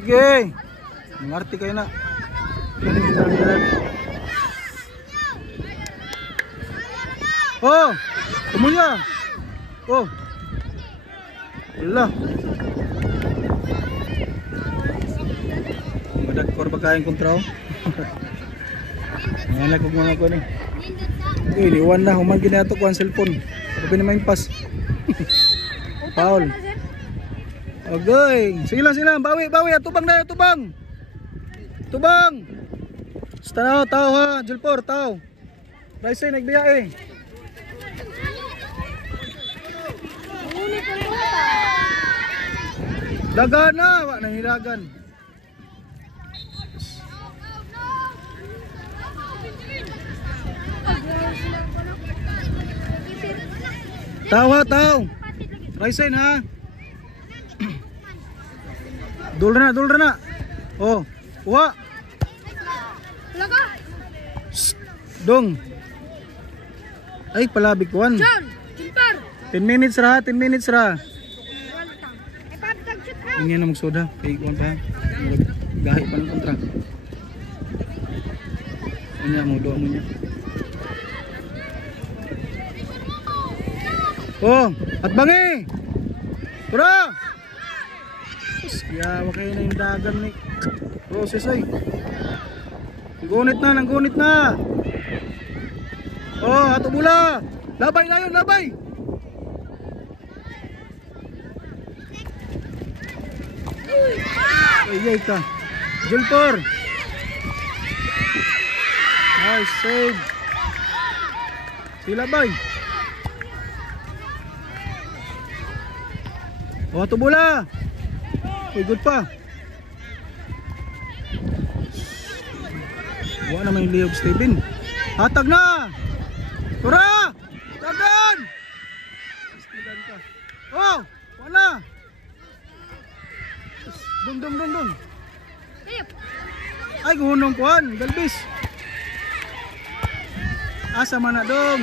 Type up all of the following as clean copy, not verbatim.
Sige. Mengerti kayo na. Oh, kumunya. Oh. Allah. Madagkor ba kayong kontraw? Mga ko mga ko ni. Uy, liwan na human ginato ko ang cellphone. Sabi na may pass. Paul. Okay, sige lang, bawi, tubang na, tubang. Tubang. Tanaw, tao ha, Julpor, tao. Raisay, nagbiya eh. Dagan na, wak nang hiragan. Tao ha, tao. Raisay na. Dulra na. Oh, wa. Laga. Dong. Ay, palabik kuan. John, Jumper. 10 minutes ra, 10 minutes ra. Eh, papatag-shoot ha. Ingin na magsoda. Kay kuan pa. Gahi pa ng kontra. Anya mo do mo niya. Oh, at bangi. Tara. Kaya kayo na yung dagan ni Roses ay. Nanggunit na. Oh, ato mula. Labay na yun, labay. Ay, ka. Julpor. Nice save. Sila bay. Oh, ato mula. Uy, good pa. Wala naman yung liyog Steven. Hatag na. Tura. Dagan. Oh, wala. Dum. Ay, guhunong kuhan. Galbis. Asa man na dong.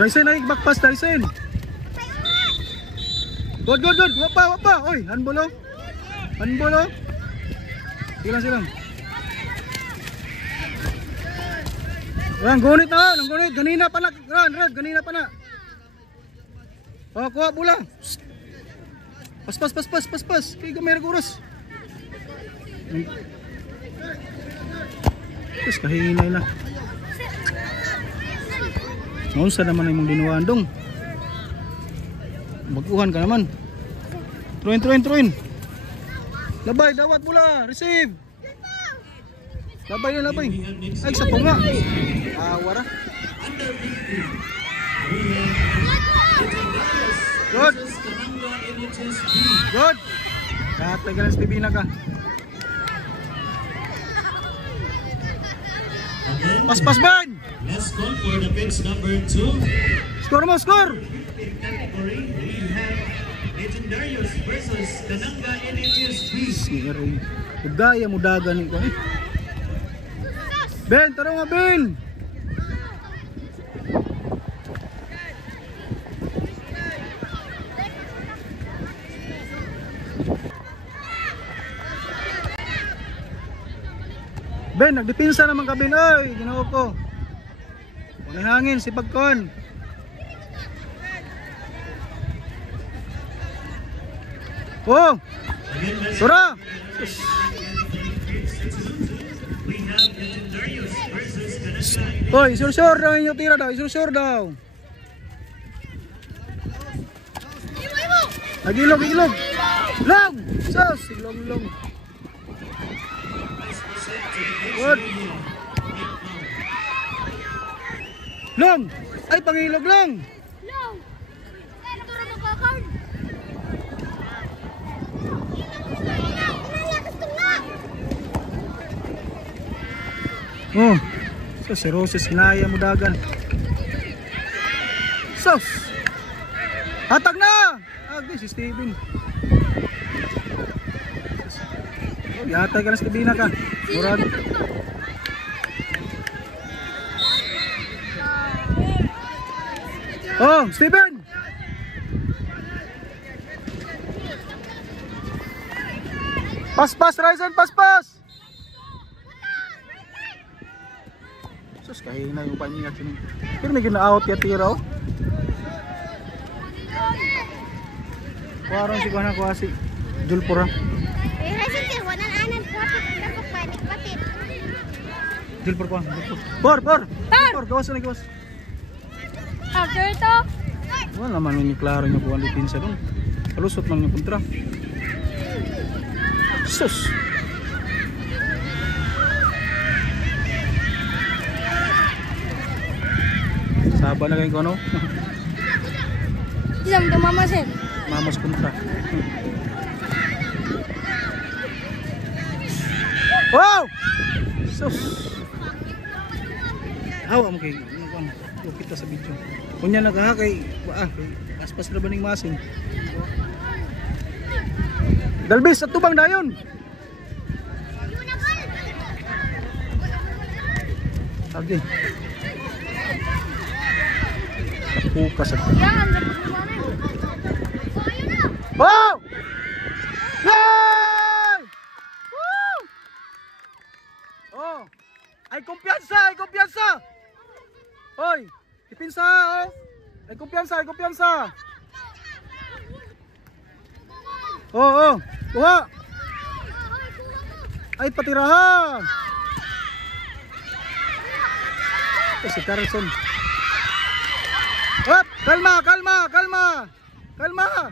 Dyson ay backpass Dyson. Good. Wapa. Oy, handball. Silang. Gunit. Ganina pa na. Ganina pa na. Oh, kuha bola. Pas. Kay gamay ra oras. Terus kahinay na. Nausa naman ay mong dinuwaan dong. Baguhan ka naman. Truin. Labay, dawat bola, receive. Labay. Ay, sa punga. Wara. Good. Katagalan sa Tibina ka. Pas ban. Let's call for the pitch number 2. Score mo. Category, we have Legendarios versus Kananga NHSB. Sige, ugaya mo dagan ni ko eh. Ben, tara nga Ben. Ben, nagdepensa naman ka Ben, oy, ginoo ko. May hangin si Pagkon. Oh! Tura! Hoy, sur daw yung tira daw, sur daw. Agilog. Long! Sus, long. Good. Long! Ay, pangilog lang! Long! Ito rin ang kakard! Oh, so si Roses kinaya mo dagan. Sus! Hatag na! Agay si Steven. Oh, yatay ka na sa Tibina ka. Murag. Oh, Steven. Pas, Ryzen, pas. Sus, kahina yung panyingat sini. Pero may gina-out ya tira, oh. Warang si kuha ko si Julpura. Julpur ko. Por. Gawas na gawas. After ito. Wala naman ni klaro niya kuha ni pinsa dun. Kalusot lang niya kontra. Sus. Saba na kayo ko ano? Diyan mo mamasin. Mamas kontra. Wow! Sus. Hawa mo kay kita sa video. Kunya nagaha kay aspas na baning masing. Dalbis at tubang dayon. Agi. Bukas at. Wow! Yay! Woo! Oh. Ay kumpiyansa. Hoy, ipinsa oh. Ay kumpiyansa. Oh. Kuha. Ay patiraha. Si Carlson. Hop, kalma.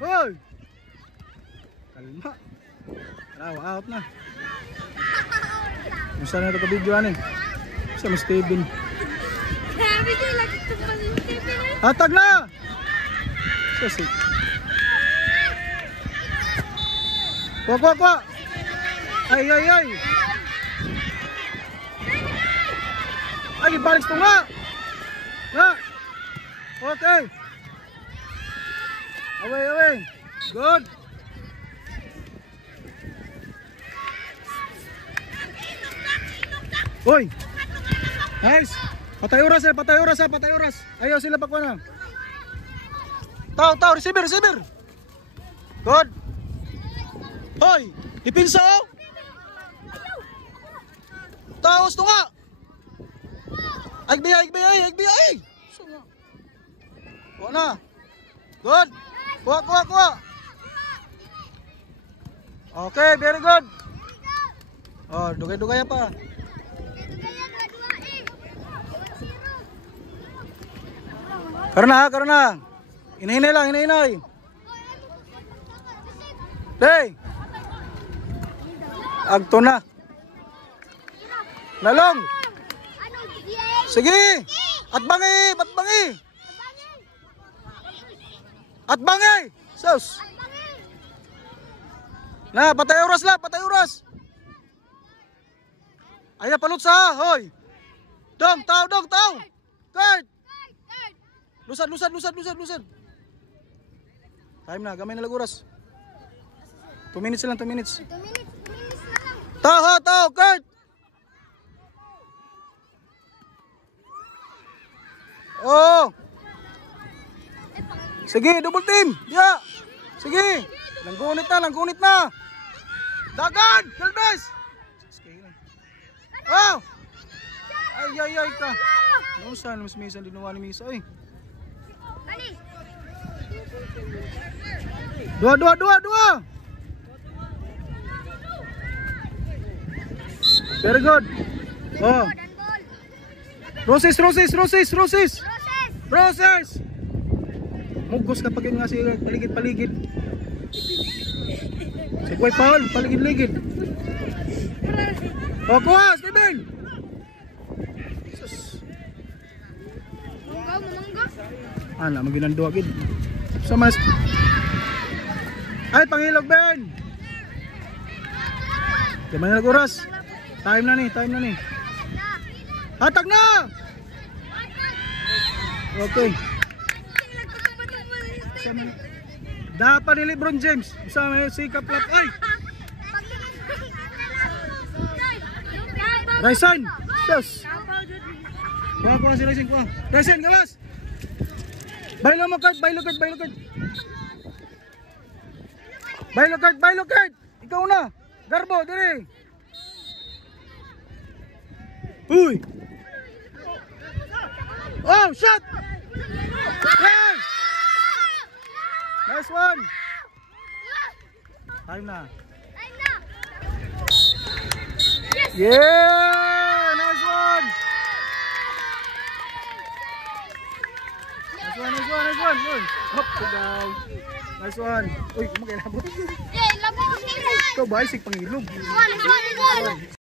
Hoy. Kalma. Out na. Musta na ito ka-video ani? Sa Mas Steven. Hatag na! Susi. Kuha. Ay. Ay, balik ito nga. Na. Okay. Away. Good. Uy. Nice. Patay oras. Ayaw sila pakwa na. Tao, receiver. Good. Hoy, ipinsa oh. Taos to nga. Agbiyay. Kuha na. Good. Kuha. Okay, very good. Oh, dugay pa. Karena. Hinay lang. Hey. Agto na. Lalong. Sige. At bangi. Sus. Na, patay oras. Aya palut sa, hoy. Dong, tao. Guard. Lusad. Time na, gamay na laguras. 2 minutes lang, 2 minutes. 2 minutes na lang. Tao, Kurt! Oh! Sige, double team! Yeah! Sige! Langgunit na! Dagan! Galvez! Oh! Ay ka! Ano saan mas misan dinuwa ni Misa eh? Dua! Very good. Oh. Roses. Mugos kapag yun nga siya paligid. Sigway Paul, paligid. O, kuha, Steven. Ana, maginandua gid. Sa mas. Ay, pangilog Ben. Gamay na oras. Time na ni. Hatag na. Okay. Dapat ni LeBron James sa may sikap lap. Ay. Ryzen. Yes. Kuha si Ryzen, kuha. Ryzen, gawas. Bailo mo card, bailo card, bailo card. Bailo card, bailo card. Ikaw na. Garbo, dire. Uy. Oh, shot. Yes. Nice one. Time na. Yeah, nice one. Nice one, nice one, nice one. Uy, hop, tugaw. Nice one. Uy, kumakilabot. Eh, labo ko sila. Ikaw ba, isig pangilog. One.